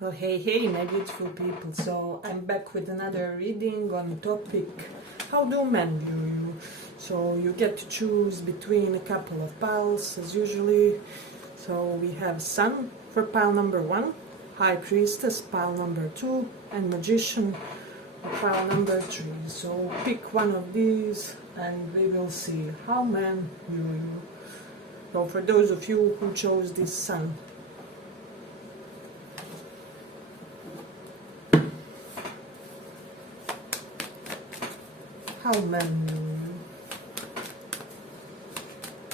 Well, hey, my beautiful people. So I'm back with another reading on topic, how do men view you? So you get to choose between a couple of piles, as usually. So we have Sun for pile number 1, High Priestess pile number 2, and Magician pile number 3. So pick one of these and we will see how men view you. So for those of you who chose this Sun, how men view you.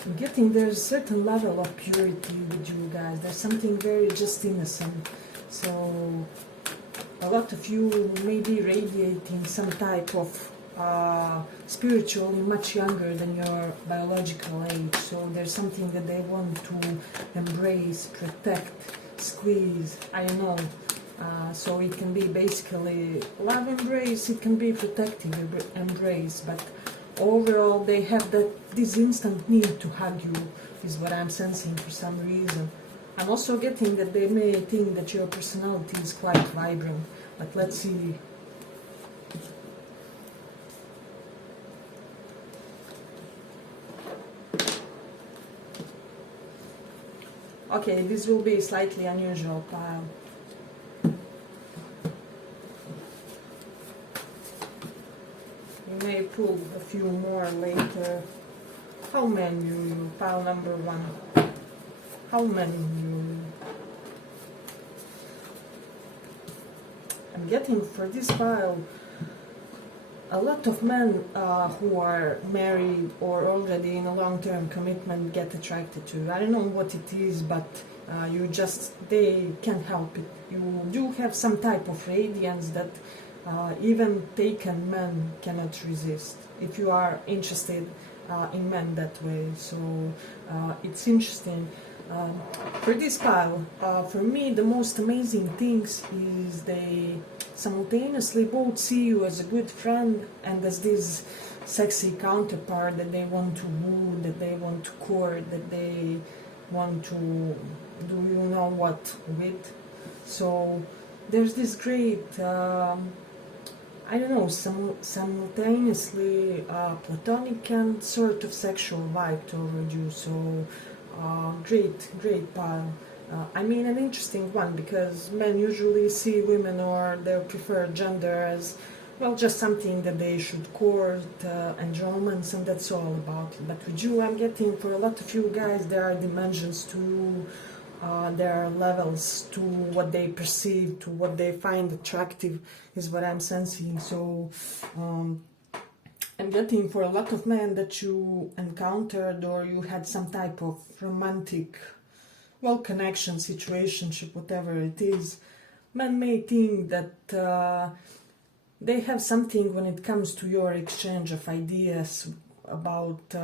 I'm getting there's a certain level of purity with you guys. There's something very just innocent. So a lot of you may be radiating some type of spiritually much younger than your biological age. So there's something that they want to embrace, protect, squeeze, I don't know. So it can be basically love embrace, it can be protective embrace, but overall they have this instant need to hug you, is what I'm sensing for some reason. I'm also getting that they may think that your personality is quite vibrant, but let's see. Okay, this will be a slightly unusual pile. You may pull a few more later. How men view you? Pile number 1. How men view you? I'm getting for this pile a lot of men who are married or already in a long-term commitment get attracted to. I don't know what it is, but they can't help it. You do have some type of radiance that even taken men cannot resist, if you are interested in men that way. So it's interesting. For this pile, for me the most amazing things is they simultaneously both see you as a good friend and as this sexy counterpart that they want to woo, that they want to court, that they want to do you know what with. So there's this great I don't know, simultaneously platonic and sort of sexual vibe toward you. So great pile. I mean an interesting one, because men usually see women or their preferred gender as, well, just something that they should court and romance, and that's all about it. But with you, I'm getting for a lot of you guys, there are dimensions to there are levels to what they perceive, to what they find attractive, is what I'm sensing. So I'm getting for a lot of men that you encountered or you had some type of romantic, well, connection, situationship, whatever it is, men may think that they have something when it comes to your exchange of ideas about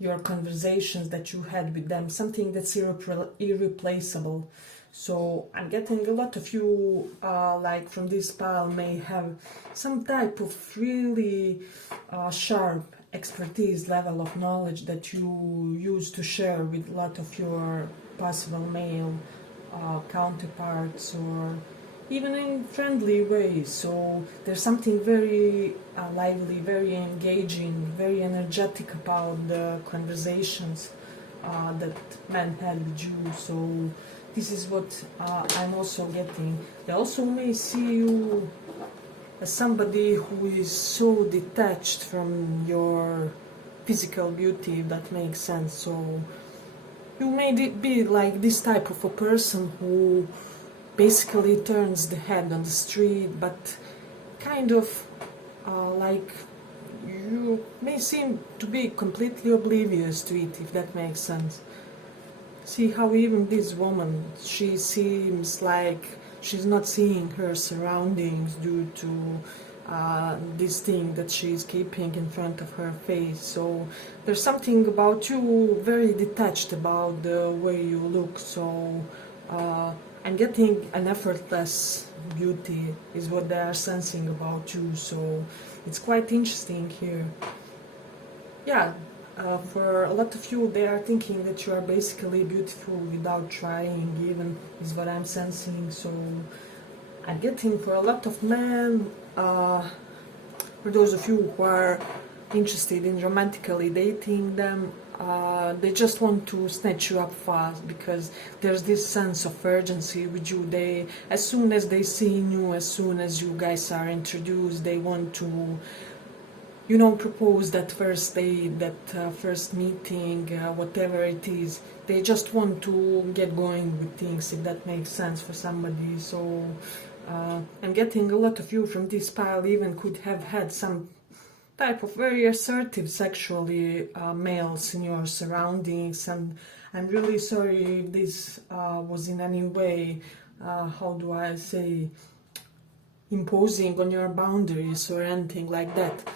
your conversations that you had with them, something that's irreplaceable. So I'm getting a lot of you, like from this pile, may have some type of really sharp expertise level of knowledge that you use to share with a lot of your possible male counterparts, or even in friendly ways. So there's something very lively, very engaging, very energetic about the conversations that men had with you. So this is what I'm also getting. They also may see you as somebody who is so detached from your physical beauty, if that makes sense. So you may be like this type of a person who basically turns the head on the street, but kind of like you may seem to be completely oblivious to it, if that makes sense. See how even this woman, she seems like she's not seeing her surroundings due to this thing that she's keeping in front of her face. So there's something about you very detached about the way you look. So I'm getting an effortless beauty, is what they are sensing about you. So it's quite interesting here. Yeah, for a lot of you, they are thinking that you are basically beautiful without trying, even, is what I'm sensing. So I'm getting for a lot of men, for those of you who are interested in romantically dating them, they just want to snatch you up fast, because there's this sense of urgency with you. They, as soon as they see you, as soon as you guys are introduced, they want to, you know, propose that first date, that first meeting, whatever it is. They just want to get going with things, if that makes sense for somebody. So I'm getting a lot of you from this pile even could have had some type of very assertive sexually males in your surroundings, and I'm really sorry if this was in any way, how do I say, imposing on your boundaries or anything like that.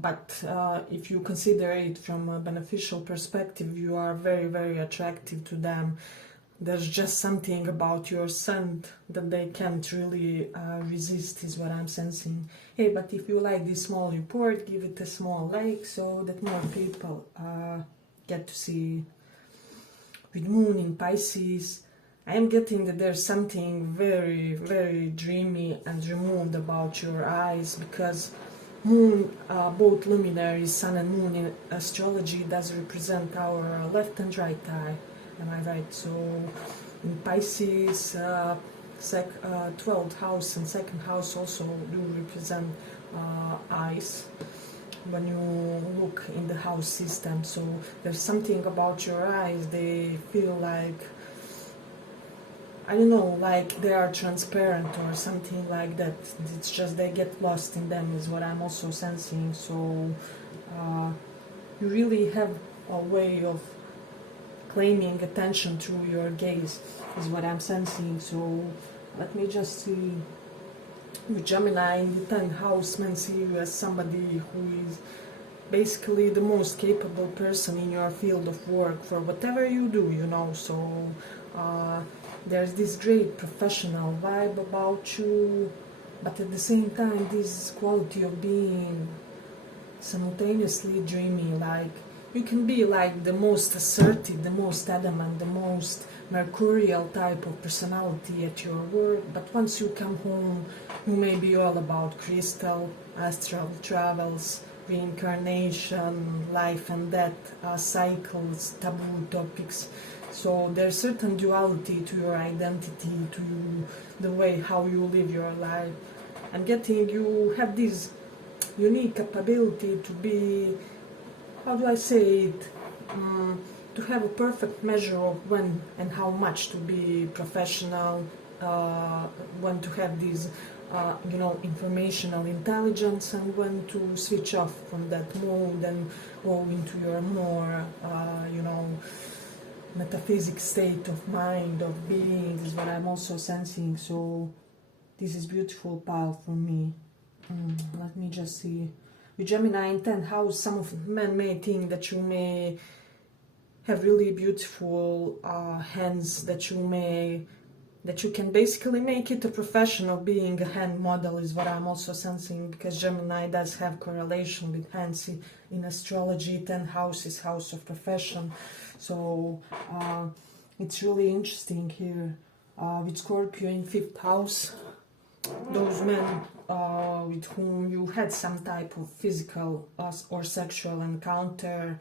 But if you consider it from a beneficial perspective, you are very, very attractive to them. There's just something about your scent that they can't really resist, is what I'm sensing. Hey, but if you like this small report, give it a small like so that more people get to see. With Moon in Pisces, I am getting that there's something very, very dreamy and removed about your eyes, because Moon, both luminaries, Sun and Moon in astrology, does represent our left and right eye. Am I right? So in Pisces, 12th house and 2nd house also do represent eyes when you look in the house system. So there's something about your eyes, they feel like, I don't know, like they are transparent or something like that. It's just they get lost in them, is what I'm also sensing. So you really have a way of claiming attention through your gaze, is what I'm sensing. So let me just see. With Gemini in the 10th house, men see you as somebody who is basically the most capable person in your field of work for whatever you do, you know. So there's this great professional vibe about you, but at the same time this quality of being simultaneously dreamy. Like you can be like the most assertive, the most adamant, the most mercurial type of personality at your work, but once you come home you may be all about crystal, astral travels, reincarnation, life and death, cycles, taboo topics. So there's certain duality to your identity, to the way how you live your life. I'm getting you have this unique capability to be, how do I say it, to have a perfect measure of when and how much to be professional, when to have this, you know, informational intelligence, and when to switch off from that mode and go into your more, you know, metaphysic state of mind, of being, is what I'm also sensing. So this is beautiful pile for me. Let me just see. With Gemini in 10th house, some of men may think that you may have really beautiful hands, that you can basically make it a profession of being a hand model, is what I'm also sensing, because Gemini does have correlation with hands in astrology. 10th house is house of profession. So it's really interesting here. With Scorpio in 5th house, those men with whom you had some type of physical or sexual encounter,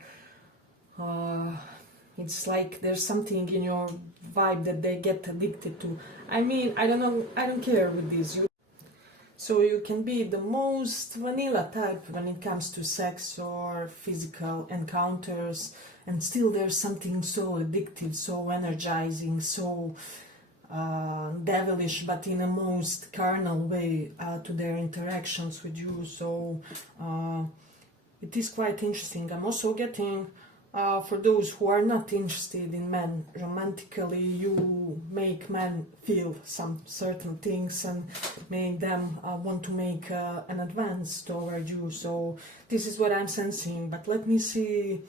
it's like there's something in your vibe that they get addicted to. I mean, I don't know, I don't care with this. So you can be the most vanilla type when it comes to sex or physical encounters, and still there's something so addictive, so energizing, so devilish, but in a most carnal way to their interactions with you. So it is quite interesting. I'm also getting, for those who are not interested in men romantically, you make men feel some certain things and make them want to make an advance toward you. So this is what I'm sensing. But let me see.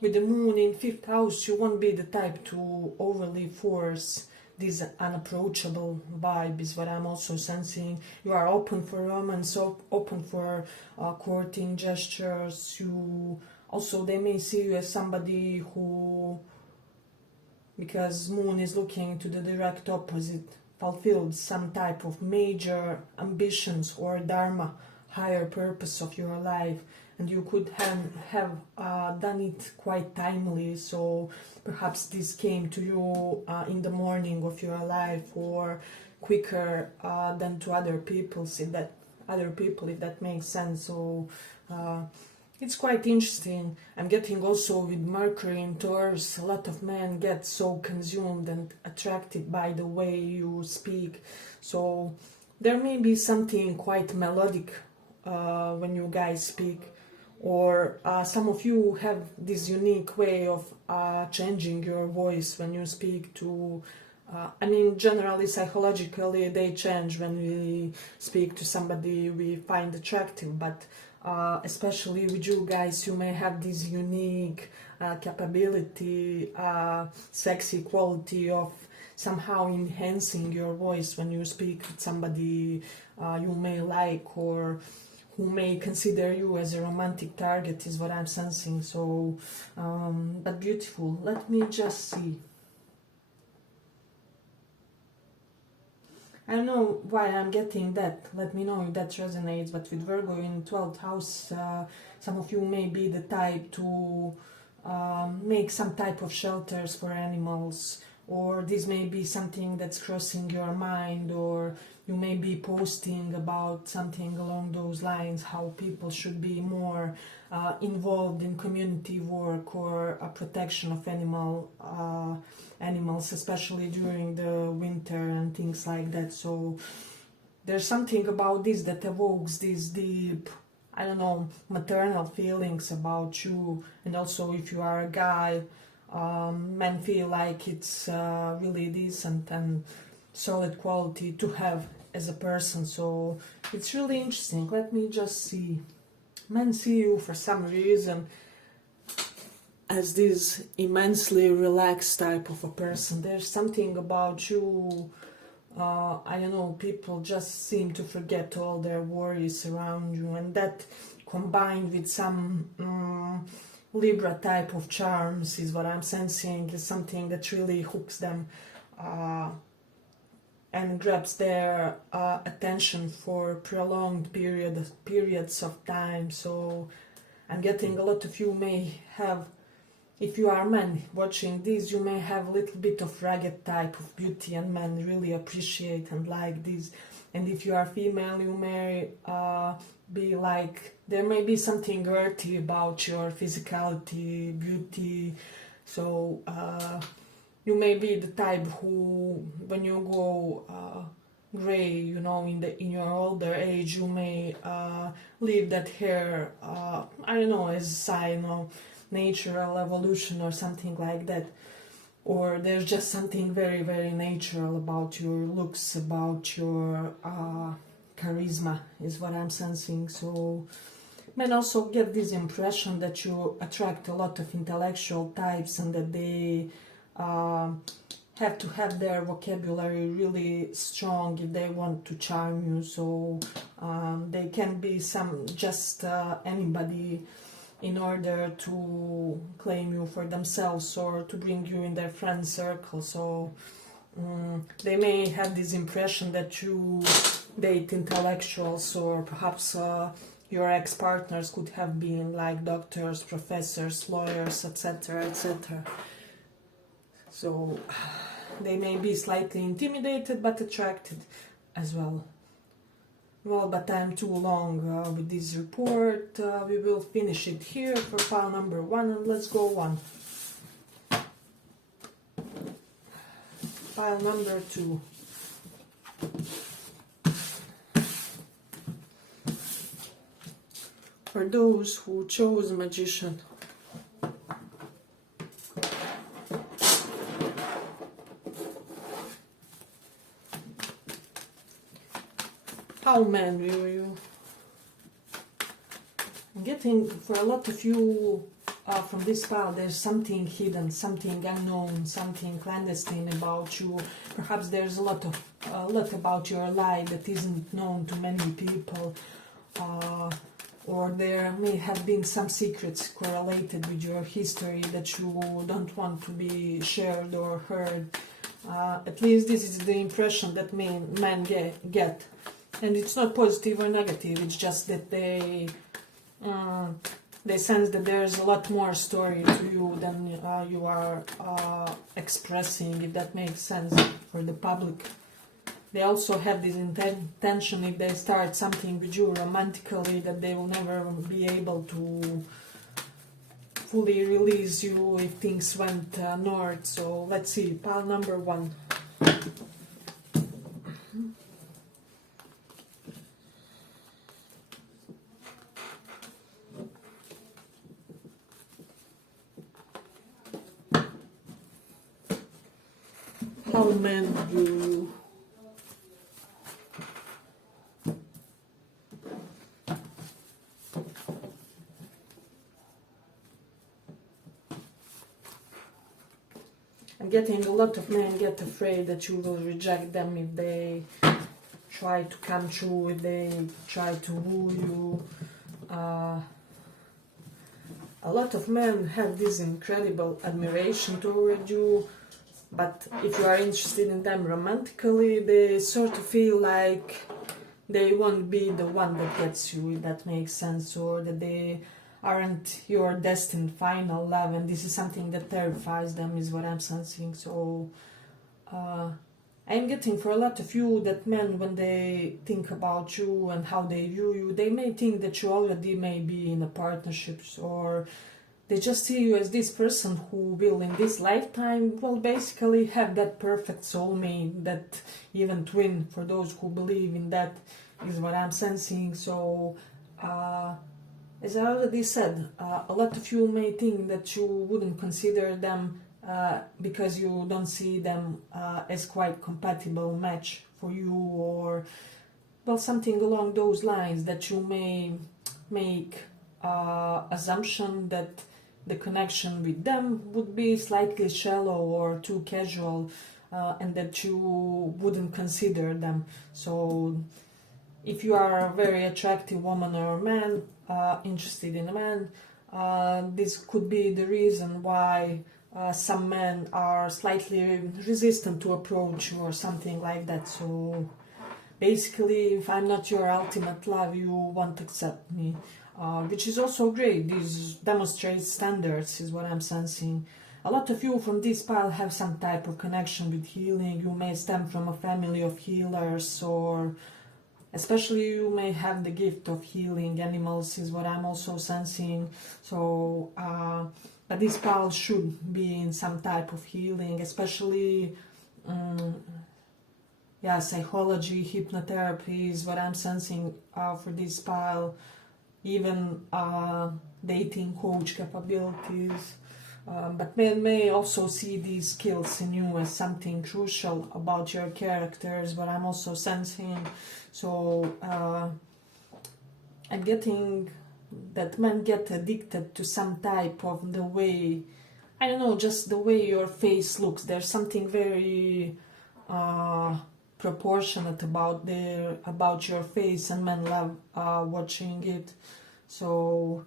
With the moon in 5th house, you won't be the type to overly force this unapproachable vibe, is what I'm also sensing. You are open for romance, so open for courting gestures. You Also, they may see you as somebody who, because moon is looking to the direct opposite, fulfilled some type of major ambitions or dharma, higher purpose of your life, and you could have done it quite timely. So perhaps this came to you in the morning of your life, or quicker than to other people, if that makes sense. So it's quite interesting. I'm getting also with Mercury in Taurus, a lot of men get so consumed and attracted by the way you speak. So there may be something quite melodic when you guys speak, or some of you have this unique way of changing your voice when you speak to generally, psychologically, they change when we speak to somebody we find attractive, but especially with you guys, you may have this unique capability, sexy quality of somehow enhancing your voice when you speak with somebody you may like, or who may consider you as a romantic target, is what I'm sensing. So, but beautiful. Let me just see. I don't know why I'm getting that. Let me know if that resonates. But with Virgo in 12th house, some of you may be the type to make some type of shelters for animals, or this may be something that's crossing your mind, or you may be posting about something along those lines, how people should be more involved in community work or protection of animals, especially during the winter and things like that. So there's something about this that evokes these deep, maternal feelings about you. And also, if you are a guy, men feel like it's really decent and solid quality to have as a person. So it's really interesting. Let me just see. Men see you for some reason as this immensely relaxed type of a person. There's something about you, people just seem to forget all their worries around you, and that combined with some Libra type of charms is what I'm sensing, is something that really hooks them and grabs their attention for prolonged periods of time. So I'm getting a lot of you may have, if you are men watching this, you may have a little bit of rugged type of beauty, and men really appreciate and like this. And if you are female, you may be like, there may be something earthy about your physicality, beauty. So you may be the type who, when you go gray, in your older age, you may leave that hair, as a sign of natural evolution or something like that. Or there's just something very, very natural about your looks, about your charisma, is what I'm sensing. So men also get this impression that you attract a lot of intellectual types, and that they have to have their vocabulary really strong if they want to charm you. So they can be anybody in order to claim you for themselves or to bring you in their friend circle. So they may have this impression that you date intellectuals, or perhaps your ex-partners could have been like doctors, professors, lawyers, etc., etc. So they may be slightly intimidated but attracted as well. Well, but I'm too long with this report. We will finish it here for pile number 1, and let's go on. Pile number 2. For those who chose Magician. How man will you? I'm getting, for a lot of you from this pile, there's something hidden, something unknown, something clandestine about you. Perhaps there's a lot about your life that isn't known to many people. or there may have been some secrets correlated with your history that you don't want to be shared or heard. At least this is the impression that men get. And it's not positive or negative, it's just that they sense that there's a lot more story to you than you are expressing, if that makes sense for the public. They also have this intention, if they start something with you romantically, that they will never be able to fully release you if things went north. So let's see, pile number 1. How men do I'm getting a lot of men get afraid that you will reject them if they try to come true, if they try to woo you. A lot of men have this incredible admiration toward you, but if you are interested in them romantically, they sort of feel like they won't be the one that gets you, if that makes sense, or that they aren't your destined final love, and this is something that terrifies them, is what I'm sensing. So I'm getting for a lot of you that men, when they think about you and how they view you, they may think that you already may be in a partnership, or they just see you as this person who will in this lifetime, well, basically have that perfect soulmate, that even twin, for those who believe in that, is what I'm sensing. So as I already said, a lot of you may think that you wouldn't consider them because you don't see them as quite compatible match for you, or well, something along those lines, that you may make assumption that the connection with them would be slightly shallow or too casual, and that you wouldn't consider them. So if you are a very attractive woman or man, interested in a man, this could be the reason why some men are slightly resistant to approach you or something like that. So basically, if I'm not your ultimate love, you won't accept me, which is also great. This demonstrates standards, is what I'm sensing. A lot of you from this pile have some type of connection with healing. You may stem from a family of healers, or especially you may have the gift of healing animals, is what I'm also sensing. So but this pile should be in some type of healing, especially psychology, hypnotherapy is what I'm sensing for this pile. Even dating coach capabilities. But men may also see these skills in you as something crucial about your characters, but I'm also sensing. So I'm getting that men get addicted to some type of the way, I don't know, just the way your face looks. There's something very proportionate about your face, and men love watching it. So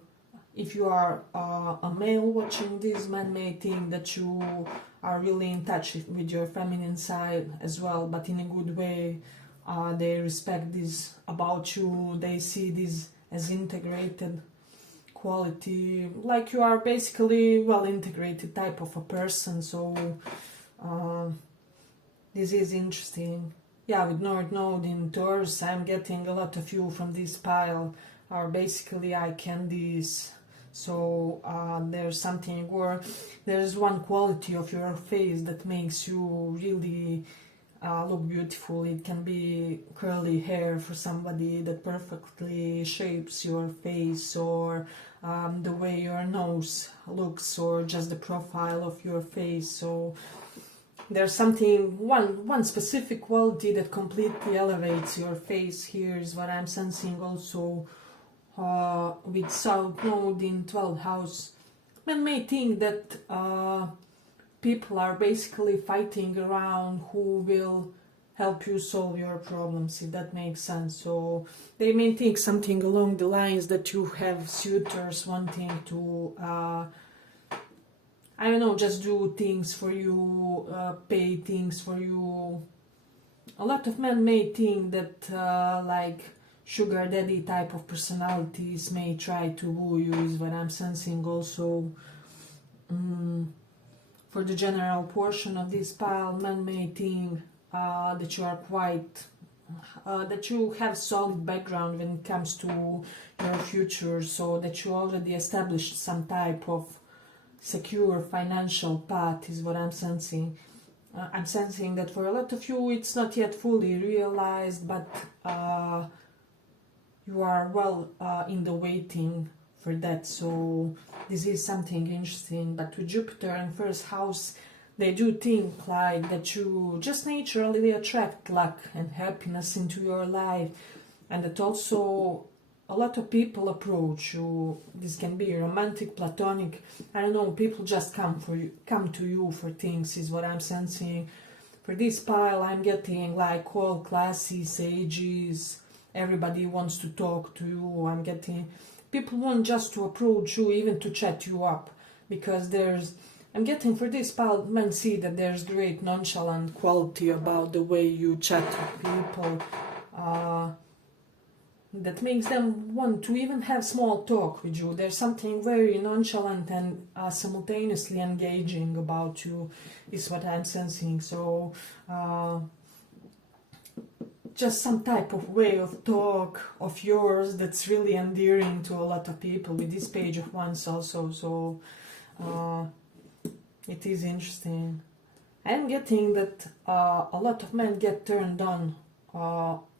if you are a male watching this, men may think that you are really in touch with your feminine side as well, but in a good way. They respect this about you. They see this as integrated quality, like you are basically well integrated type of a person. So this is interesting. Yeah, with North Node in Taurus, I'm getting a lot of you from this pile are basically eye candies. So there's something, or there's one quality of your face that makes you really look beautiful. It can be curly hair for somebody that perfectly shapes your face, or the way your nose looks, or just the profile of your face. So there's something, one specific quality that completely elevates your face. Here is what I'm sensing also with South Node in 12th house. Men may think that people are basically fighting around who will help you solve your problems, if that makes sense. So they may think something along the lines that you have suitors wanting to I don't know, just do things for you, pay things for you. A lot of men may think that like sugar daddy type of personalities may try to woo you, is what I'm sensing also. For the general portion of this pile, men may think that you are quite, that you have solid background when it comes to your future, so that you already established some type of secure financial path, is what I'm sensing. I'm sensing that for a lot of you it's not yet fully realized, but you are well in the waiting for that. So this is something interesting. But with Jupiter in first house, they do think like that you just naturally attract luck and happiness into your life, and that also a lot of people approach you. This can be romantic, platonic, I don't know, people just come to you for things, is what I'm sensing. For this pile I'm getting like all classes, ages, everybody wants to talk to you. I'm getting people want just to approach you, even to chat you up, because I'm getting for this pile, men see that there's great nonchalant quality about the way you chat with people, that makes them want to even have small talk with you. There's something very nonchalant and simultaneously engaging about you, is what I'm sensing. So just some type of way of talk of yours that's really endearing to a lot of people, with this Page of Wands also. So it is interesting. I'm getting that a lot of men get turned on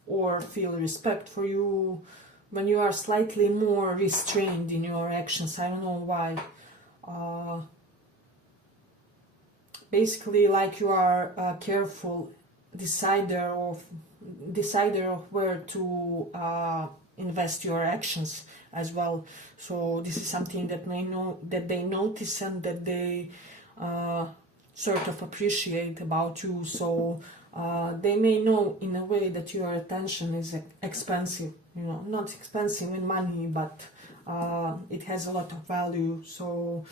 or feel respect for you when you are slightly more restrained in your actions. I don't know why. Basically, like you are a careful decider of where to invest your actions as well. So this is something that they notice and that they sort of appreciate about you. So they may know in a way that your attention is expensive, not expensive in money, but it has a lot of value. So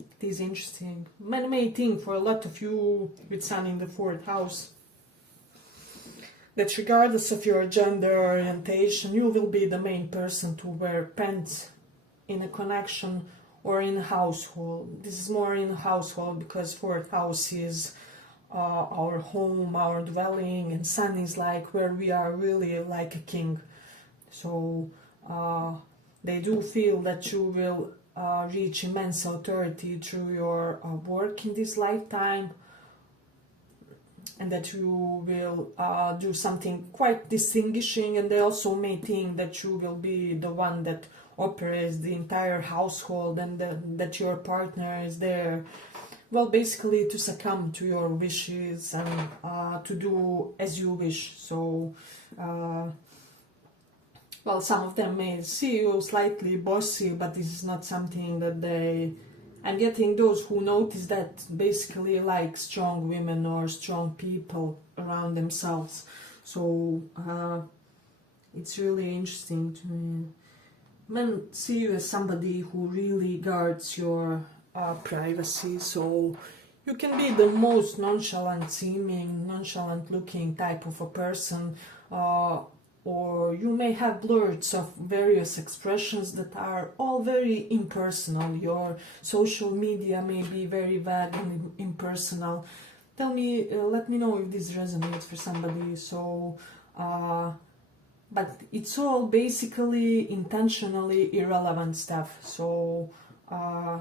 it is interesting. Men may think, for a lot of you with Sun in the 4th house, that regardless of your gender orientation, you will be the main person to wear pants in a connection or in a household. This is more in a household, because 4th house is our home, our dwelling, and Sun is like where we are really like a king. So they do feel that you will reach immense authority through your work in this lifetime, and that you will do something quite distinguishing. And they also may think that you will be the one that operates the entire household, and that your partner is there, well, basically to succumb to your wishes and to do as you wish. So well, some of them may see you slightly bossy, but this is not something that I'm getting those who notice that basically like strong women or strong people around themselves. So it's really interesting to me. Men see you as somebody who really guards your privacy. So you can be the most nonchalant seeming, nonchalant looking type of a person, or you may have blurs of various expressions that are all very impersonal. Your social media may be very vague and impersonal. Let me know if this resonates for somebody. So but it's all basically intentionally irrelevant stuff. So they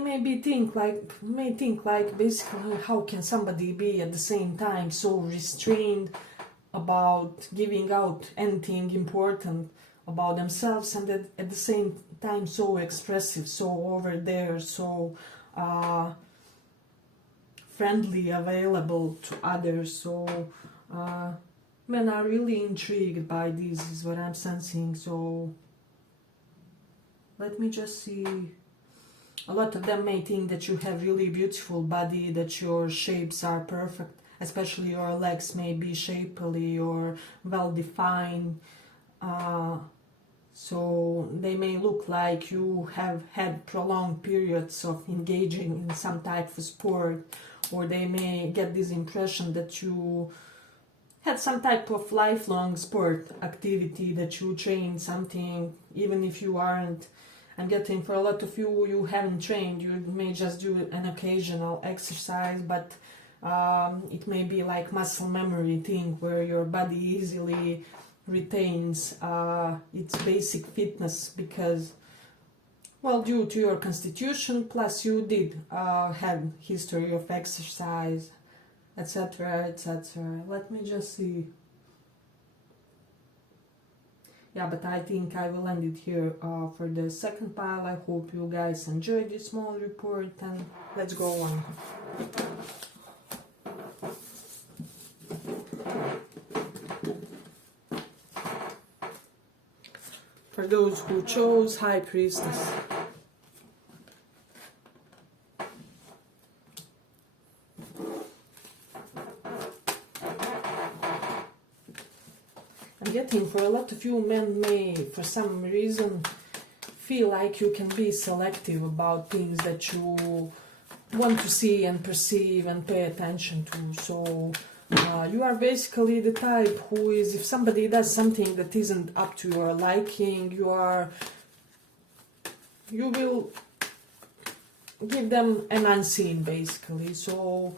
may think like basically, how can somebody be at the same time so restrained about giving out anything important about themselves, and at the same time so expressive, so over there, so friendly, available to others. So men are really intrigued by this, is what I'm sensing. So let me just see. A lot of them may think that you have really beautiful body, that your shapes are perfect. especially your legs may be shapely or well defined, so they may look like you have had prolonged periods of engaging in some type of sport, or they may get this impression that you had some type of lifelong sport activity, that you train something even if you aren't. I'm getting for a lot of you, you haven't trained, you may just do an occasional exercise, but it may be like muscle memory thing where your body easily retains its basic fitness because, well, due to your constitution, plus you did have history of exercise, etc., etc. Let me just see. Yeah, but I think I will end it here for the second pile. I hope you guys enjoyed this small report, and let's go on. For those who chose High Priestess. I'm getting for a lot of you, men may for some reason feel like you can be selective about things that you want to see and perceive and pay attention to. So you are basically the type who is, if somebody does something that isn't up to your liking, you will give them an unseen, basically. So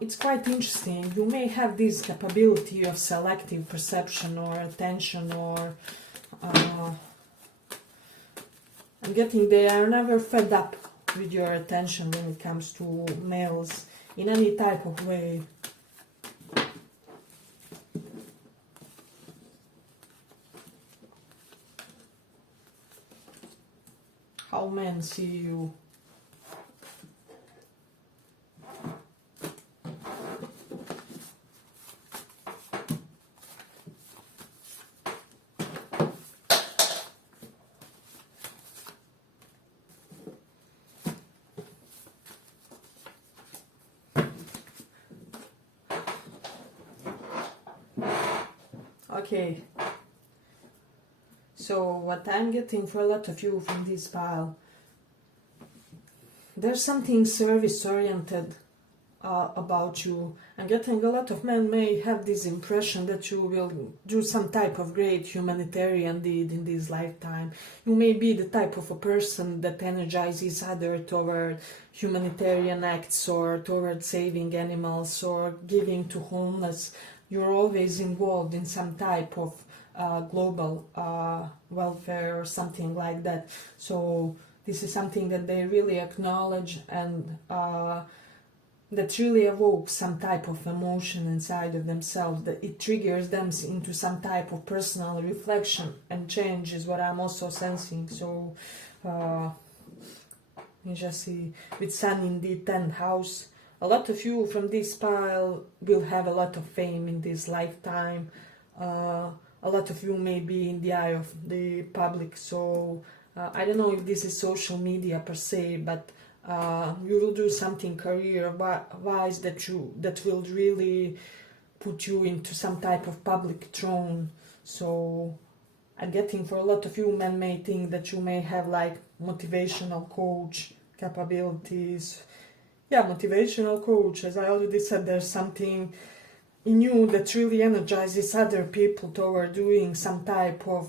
it's quite interesting. You may have this capability of selective perception or attention, or I'm getting they are never fed up with your attention when it comes to males in any type of way. How men see you. Okay, so what I'm getting for a lot of you from this pile, there's something service-oriented about you. I'm getting a lot of men may have this impression that you will do some type of great humanitarian deed in this lifetime. You may be the type of a person that energizes others toward humanitarian acts or toward saving animals or giving to homeless. You're always involved in some type of global welfare or something like that. So this is something that they really acknowledge, and that really evokes some type of emotion inside of themselves, that it triggers them into some type of personal reflection and change is what I'm also sensing. So you just see with Sun in the 10th house, a lot of you from this pile will have a lot of fame in this lifetime. A lot of you may be in the eye of the public, so I don't know if this is social media per se, but you will do something career-wise that will really put you into some type of public throne. So I'm getting for a lot of you, men may think that you may have like motivational coach capabilities. Yeah, motivational coach, as I already said, there's something in you that really energizes other people toward doing some type of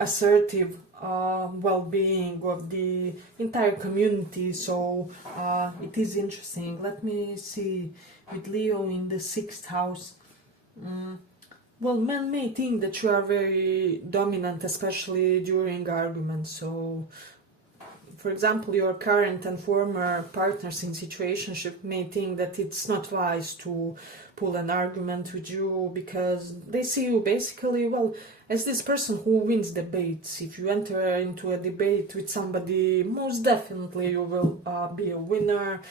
assertive well-being of the entire community. So it is interesting. Let me see, with Leo in the 6th house. Well, men may think that you are very dominant, especially during arguments. So for example, your current and former partners in situationship may think that it's not wise to pull an argument with you because they see you basically, well, as this person who wins debates. If you enter into a debate with somebody, most definitely you will be a winner.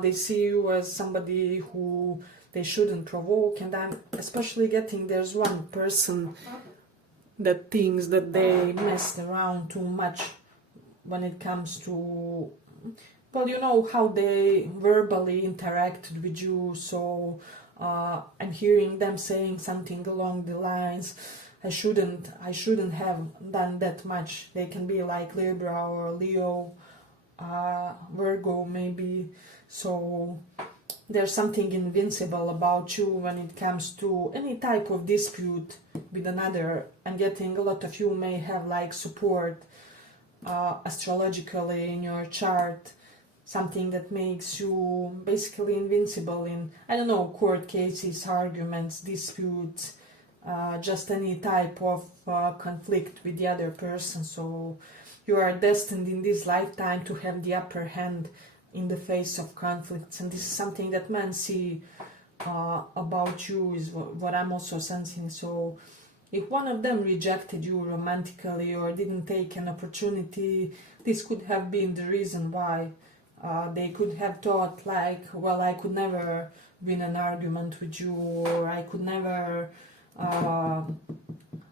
They see you as somebody who they shouldn't provoke, and I'm especially getting there's one person that thinks that they messed around too much when it comes to well, you know how they verbally interacted with you, so I'm hearing them saying something along the lines, I shouldn't have done that much. They can be like Libra or Leo, Virgo maybe. So there's something invincible about you when it comes to any type of dispute with another. I'm getting a lot of you may have like support astrologically in your chart, something that makes you basically invincible in, I don't know, court cases, arguments, disputes, just any type of conflict with the other person. So you are destined in this lifetime to have the upper hand in the face of conflicts, and this is something that men see about you, is what I'm also sensing. So if one of them rejected you romantically or didn't take an opportunity, this could have been the reason why. They could have thought like, well, I could never win an argument with you, or I could never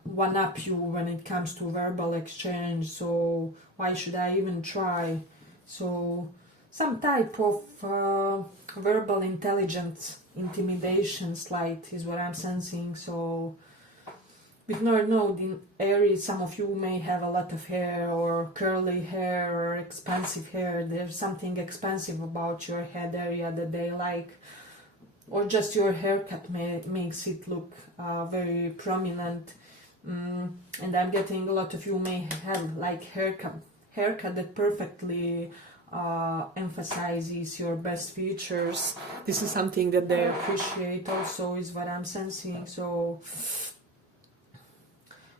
one up you when it comes to verbal exchange, so why should I even try? So some type of verbal intelligence, intimidation slight is what I'm sensing. So with North Node in Aries, some of you may have a lot of hair or curly hair or expensive hair. There's something expensive about your head area that they like, or just your haircut makes it look very prominent. And I'm getting a lot of you may have like haircut that perfectly emphasizes your best features. This is something that they appreciate also, is what I'm sensing. So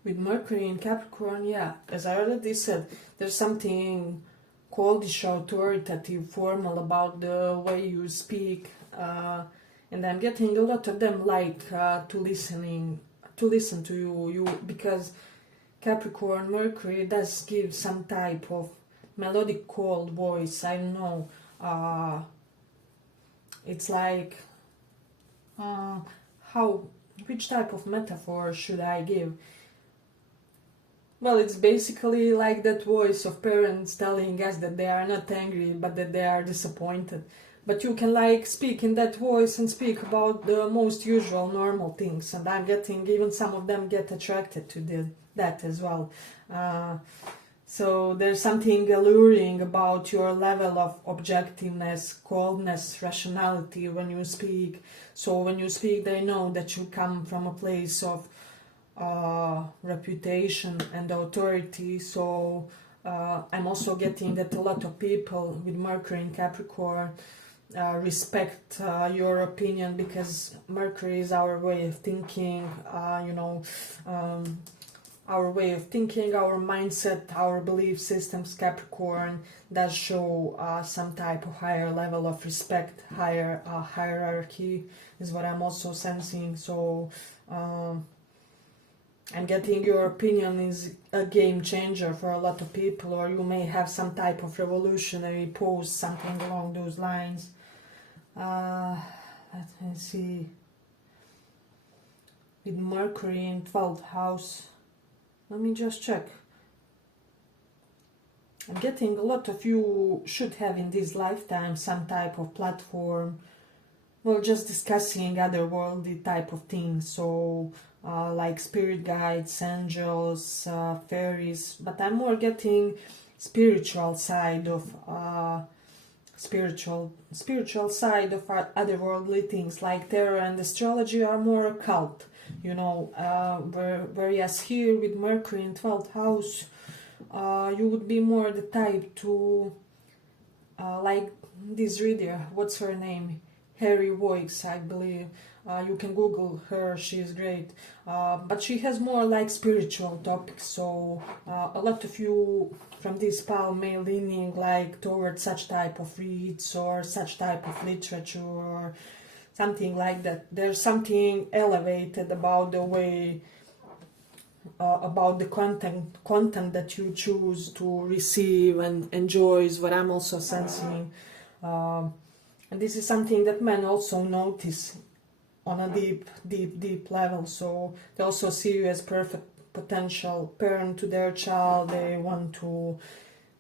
with Mercury in Capricorn, yeah, as I already said, there's something coldish, authoritative, formal about the way you speak, and I'm getting a lot of them like to listen to you because Capricorn Mercury does give some type of melodic cold voice. I don't know, it's like which type of metaphor should I give? Well, it's basically like that voice of parents telling us that they are not angry, but that they are disappointed. But you can like speak in that voice and speak about the most usual normal things, and I'm getting even some of them get attracted to that as well. So there's something alluring about your level of objectiveness, coldness, rationality when you speak. So when you speak, they know that you come from a place of reputation and authority. So I'm also getting that a lot of people with Mercury in Capricorn respect your opinion, because Mercury is our way of thinking, our way of thinking, our mindset, our belief systems. Capricorn does show some type of higher level of respect, higher hierarchy is what I'm also sensing. So I'm getting your opinion is a game changer for a lot of people, or you may have some type of revolutionary post, something along those lines. Let me see. With Mercury in 12th house, let me just check. I'm getting a lot of you should have in this lifetime some type of platform, well, just discussing otherworldly type of things. So like spirit guides, angels, fairies, but I'm more getting spiritual side of spiritual side of otherworldly things. Like tarot and astrology are more occult, whereas here with Mercury in 12th house, you would be more the type to like this reader, what's her name, Harry Voice, I believe. You can Google her, she's great. But she has more like spiritual topics, so a lot of you from this pile may leaning like towards such type of reads or such type of literature or something like that. There's something elevated about the way, about the content that you choose to receive and enjoy is what I'm also sensing. And this is something that men also notice on a deep level. So they also see you as perfect potential parent to their child. They want to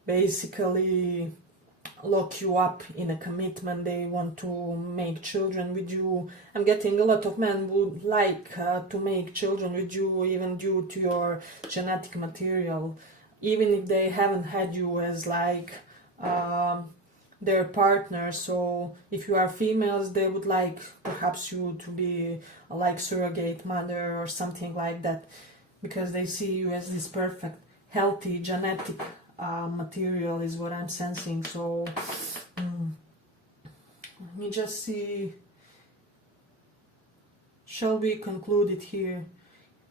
basically lock you up in a commitment. They want to make children with you. I'm getting a lot of men would like to make children with you, even due to your genetic material, even if they haven't had you as like their partner. So if you are females, they would like perhaps you to be like surrogate mother or something like that, because they see you as this perfect, healthy genetic material is what I'm sensing. So let me just see. Shall we conclude it here?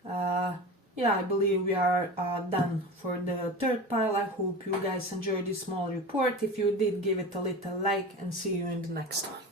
Yeah, I believe we are done for the third pile. I hope you guys enjoyed this small report. If you did, give it a little like, and see you in the next one.